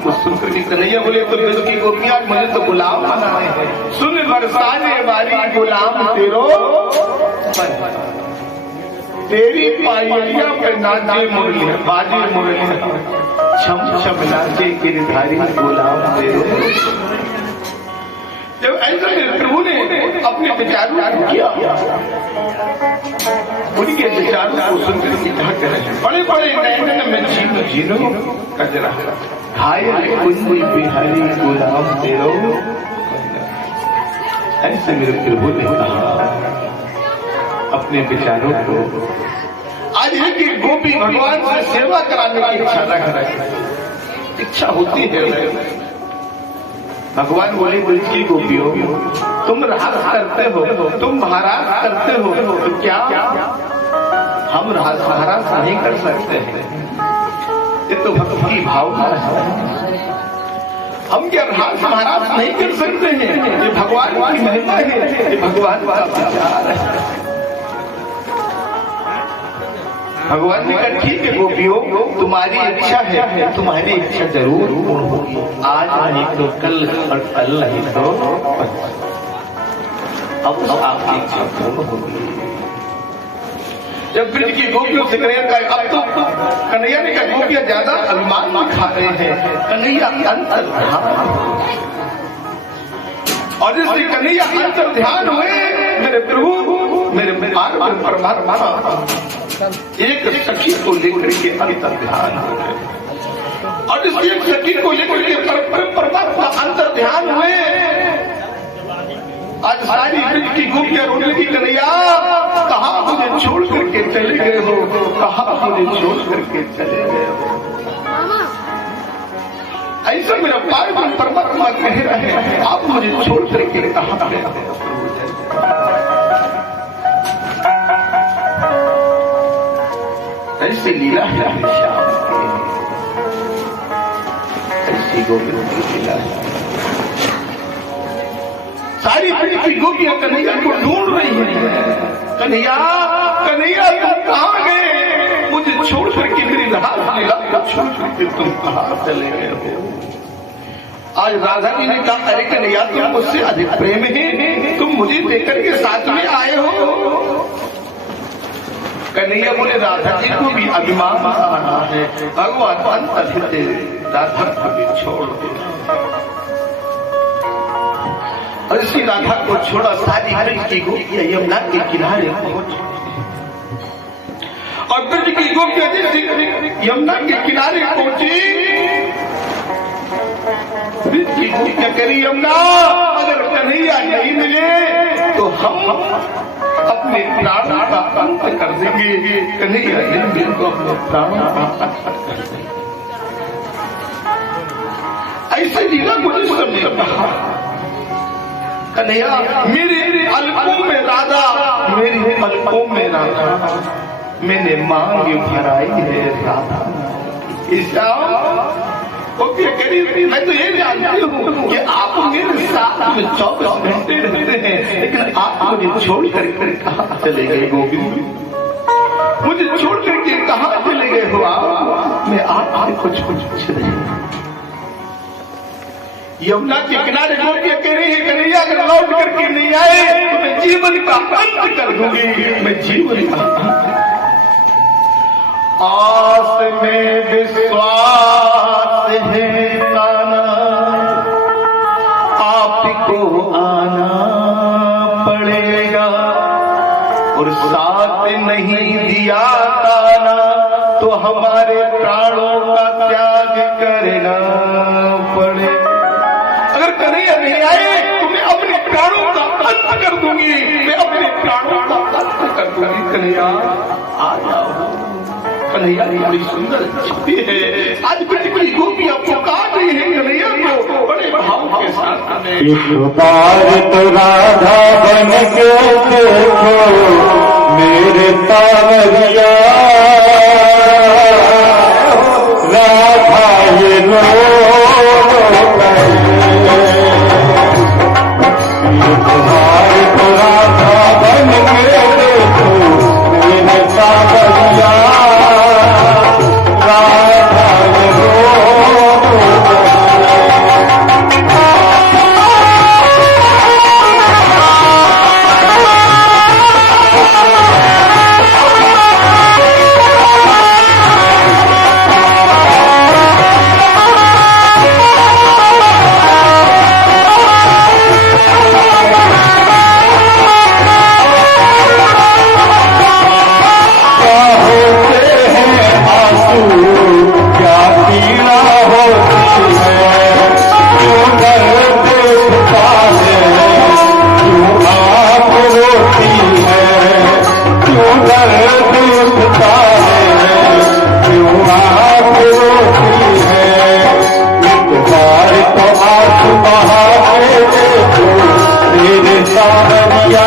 को सुनकर के कन्हैया बोले तो ब्रज की गोपियां मुझे तो गुलाम बनाए हैं, सुन बरसाने वाली गुलाम तेरो तेरी पायलिया पे नाचे मुरली बाजे मुरली छम छम नाचे गिरधारी गुलाम तेरो। जब ऐसा प्रभु ने अपने विचारों को किया, उनके विचारों को सुनकर क्या करें, बड़े बड़े नैनन में झीनो झीनो कजरा घायल कुंज बिहारी गुलाम तेरो। ऐसे मेरे प्रभु ने कहा अपने विचारों को। आज की गोपी भगवान से सेवा कराने की इच्छा रख रहे, इच्छा होती है। भगवान बोले ब्रज की गोपियों तुम रास करते हो, तुम महाराज करते हो, तो क्या हम रास महाराज नहीं कर सकते हैं? ये तो भक्ति भावना है। हम क्या रास महाराज नहीं कर सकते हैं? ये भगवान की महिमा है, ये भगवान का विचार है। भगवान ने कहा ठीक है गोपियों, तुम्हारी इच्छा है, तुम्हारी इच्छा जरूर पूर्ण होगी, आज नहीं तो कल और कल नहीं तो अब आपकी इच्छा पूर्ण होगी। जब ब्रज की गोपियों से कन्हैया का अब तो कन्हैया ने कहा गोपियां ज्यादा अभिमान में खा रहे हैं, कन्हैया अंतर ध्यान, और जिससे कन्हैया अंतर ध्यान हुए मेरे प्रभु मेरे परमात्मा एक सखी को लेकर के अंतर ध्यान हो गए, और इस एक सखी को लेकर के परमात्मा अंतर ध्यान हुए। आज सारी ब्रज की गोपियां रोने लगी, कन्हैया कहाँ मुझे छोड़ करके चले गए हो, कहाँ मुझे छोड़ करके चले गए हो। ऐसा मेरा पावन परमात्मा कह रहे हैं आप मुझे छोड़ करके कहाँ गए हो। ऐसी लीला है श्याम की, ऐसी गोपियों की लीला है। सारी ब्रज की गोपियां कन्हैया को ढूंढ रही हैं, कन्हैया कन्हैया तुम कहाँ गए, मुझे छोड़ करके मेरी रास लीला को छोड़ करके तुम कहाँ चले गए हो। आज राधा जी ने कहा अरे कन्हैया तुम मुझसे अधिक प्रेम है, तुम मुझे लेकर के साथ में आए हो। कन्हैया बोले राधा जी को भी अभिमान आना है, भगवान अंतर राधा को भी छोड़ दो। और इसी राधा को छोड़ा सारी ब्रज की गोपियां यमुना के किनारे पहुंची, और ब्रज की गोपियां जैसे यमुना के किनारे पहुंची, ब्रज की गोपियां करी यमुना अगर कन्हैया नहीं मिले तो हम अपने प्राणों का अंत कर देंगे, कन्हैया नहीं को अपने प्राणों का अंत कर देंगे। ऐसे लीला मुझे सबने कहा कन्हैया मेरे पलकों में राधा, मेरी पलकों में राधा, मैंने मांग भराई है राधा। ऐसा मैं तो ये जानती हूँ कि आप मेरे साथ में 24 घंटे रहते हैं, लेकिन आप मुझे छोड़ करके कहाँ चले गए गोविंद, मुझे छोड़ करके कहाँ चले गए हो आप, मैं आपसे कुछ पूछ रही हूँ। यमुना के किनारे गोपियां कह रही है कन्हैया अगर लौट करके नहीं आए तो मैं जीवन का अंत कर दूंगी, मैं जीवन का अंत। आस में विश्वास है ताना, आपको आना पड़ेगा, और साथ नहीं दिया ताना तो हमारे प्राणों का त्याग करना पड़ेगा। अगर कन्हैया नहीं आए तो मैं अपने प्राणों का अंत कर दूंगी, मैं अपने प्राणों का अंत कर दूंगी। कन्हैया आ जाओ। कन्हैया बड़ी सुंदर छवि है, आज बड़ी गोपियां पुकार रही है कन्हैया को बड़े भाव के साथ। एक बार तो राधा बन के देखो मेरे तावरिया, राधा ये लो राधा देखो मेरे सावरिया